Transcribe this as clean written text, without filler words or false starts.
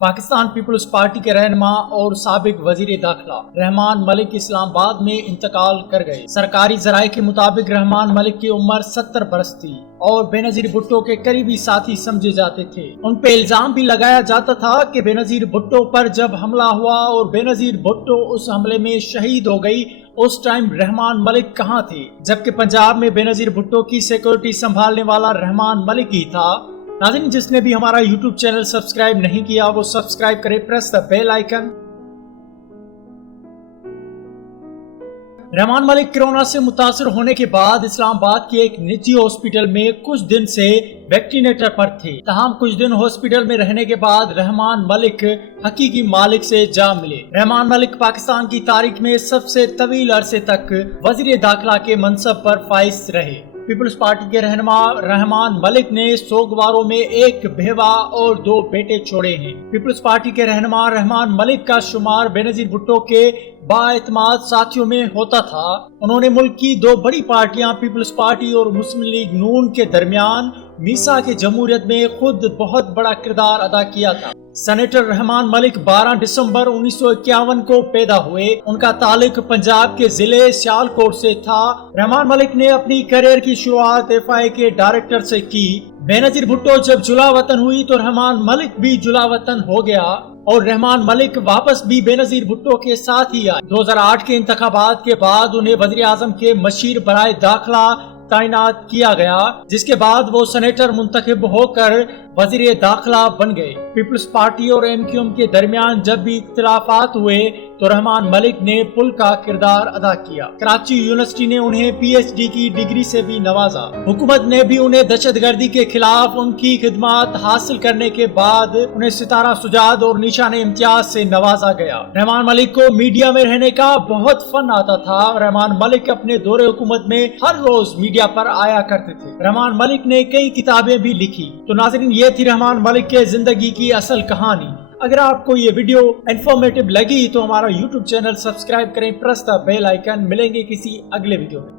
Pakistan Peoples party کے رہنما اور سابق وزیر داخلہ رحمان ملک اسلام آباد میں انتقال کر گئے۔ سرکاری ذرائع کے مطابق رحمان ملک کی عمر 70 برس تھی اور بے نظیر بھٹو کے قریبی ساتھی سمجھے جاتے تھے۔ ان پہ الزام بھی لگایا جاتا تھا کہ بے نظیر بھٹو پر جب حملہ ہوا اور بے نظیر بھٹو اس حملے میں شہید ہو گئی، اس ٹائم رحمان ملک کہاں تھے؟ جبکہ پنجاب میں بے نظیر بھٹو کی سیکورٹی سنبھالنے والا رحمان ملک ہی تھا۔ ناظرین، جس نے بھی ہمارا یوٹیوب چینل سبسکرائب نہیں کیا وہ سبسکرائب کرے، press the bell icon. Rehman Malik corona سے متاثر ہونے کے بعد اسلام آباد کے ایک نجی ہاسپٹل میں کچھ دن سے ویکٹینیٹر پر تھے، تاہم کچھ دن ہاسپٹل میں رہنے کے بعد رحمان ملک حقیقی مالک سے جا ملے۔ رحمان ملک پاکستان کی تاریخ میں سب سے طویل عرصے تک وزیر داخلہ کے منصب پر فائز رہے۔ پیپلز پارٹی کے رہنما رحمان ملک نے سوگواروں میں ایک بیوہ اور 2 بیٹے چھوڑے ہیں۔ پیپلز پارٹی کے رہنما رحمان ملک کا شمار بے نظیر بھٹو کے بااعتماد ساتھیوں میں ہوتا تھا۔ انہوں نے ملک کی 2 بڑی پارٹیاں پیپلز پارٹی اور مسلم لیگ نون کے درمیان میثاق جمہوریت میں خود بہت بڑا کردار ادا کیا تھا۔ سینیٹر رحمان ملک 12 دسمبر 1951 کو پیدا ہوئے۔ ان کا تعلق پنجاب کے ضلع سیالکوٹ سے تھا۔ رحمان ملک نے اپنی کیریئر کی شروعات FI کے ڈائریکٹر سے کی۔ بے نظیر بھٹو جب جلا وطن ہوئی تو رحمان ملک بھی جلا وطن ہو گیا اور رحمان ملک واپس بھی بے نظیر بھٹو کے ساتھ ہی آئے۔ 2008 کے انتخابات کے بعد انہیں وزیر اعظم کے مشیر برائے داخلہ تعینات کیا گیا، جس کے بعد وہ سینیٹر منتخب ہو کر وزیر داخلہ بن گئے۔ پیپلز پارٹی اور MQM کے درمیان جب بھی اختلافات ہوئے تو رحمان ملک نے پل کا کردار ادا کیا۔ کراچی یونیورسٹی نے انہیں PhD کی ڈگری سے بھی نوازا۔ حکومت نے بھی انہیں دہشت گردی کے خلاف ان کی خدمات حاصل کرنے کے بعد انہیں ستارہ سجاد اور نشان امتیاز سے نوازا گیا۔ رحمان ملک کو میڈیا میں رہنے کا بہت فن آتا تھا۔ رحمان ملک اپنے دور حکومت میں ہر روز میڈیا پر آیا کرتے تھے۔ رحمان ملک نے کئی کتابیں بھی لکھی۔ تو ناظرین، یہ تھی رحمان ملک کے زندگی کی اصل کہانی۔ اگر آپ کو یہ ویڈیو انفارمیٹیو لگی تو ہمارا یوٹیوب چینل سبسکرائب کریں، پریس دا بیل آئیکن۔ ملیں گے کسی اگلے ویڈیو میں۔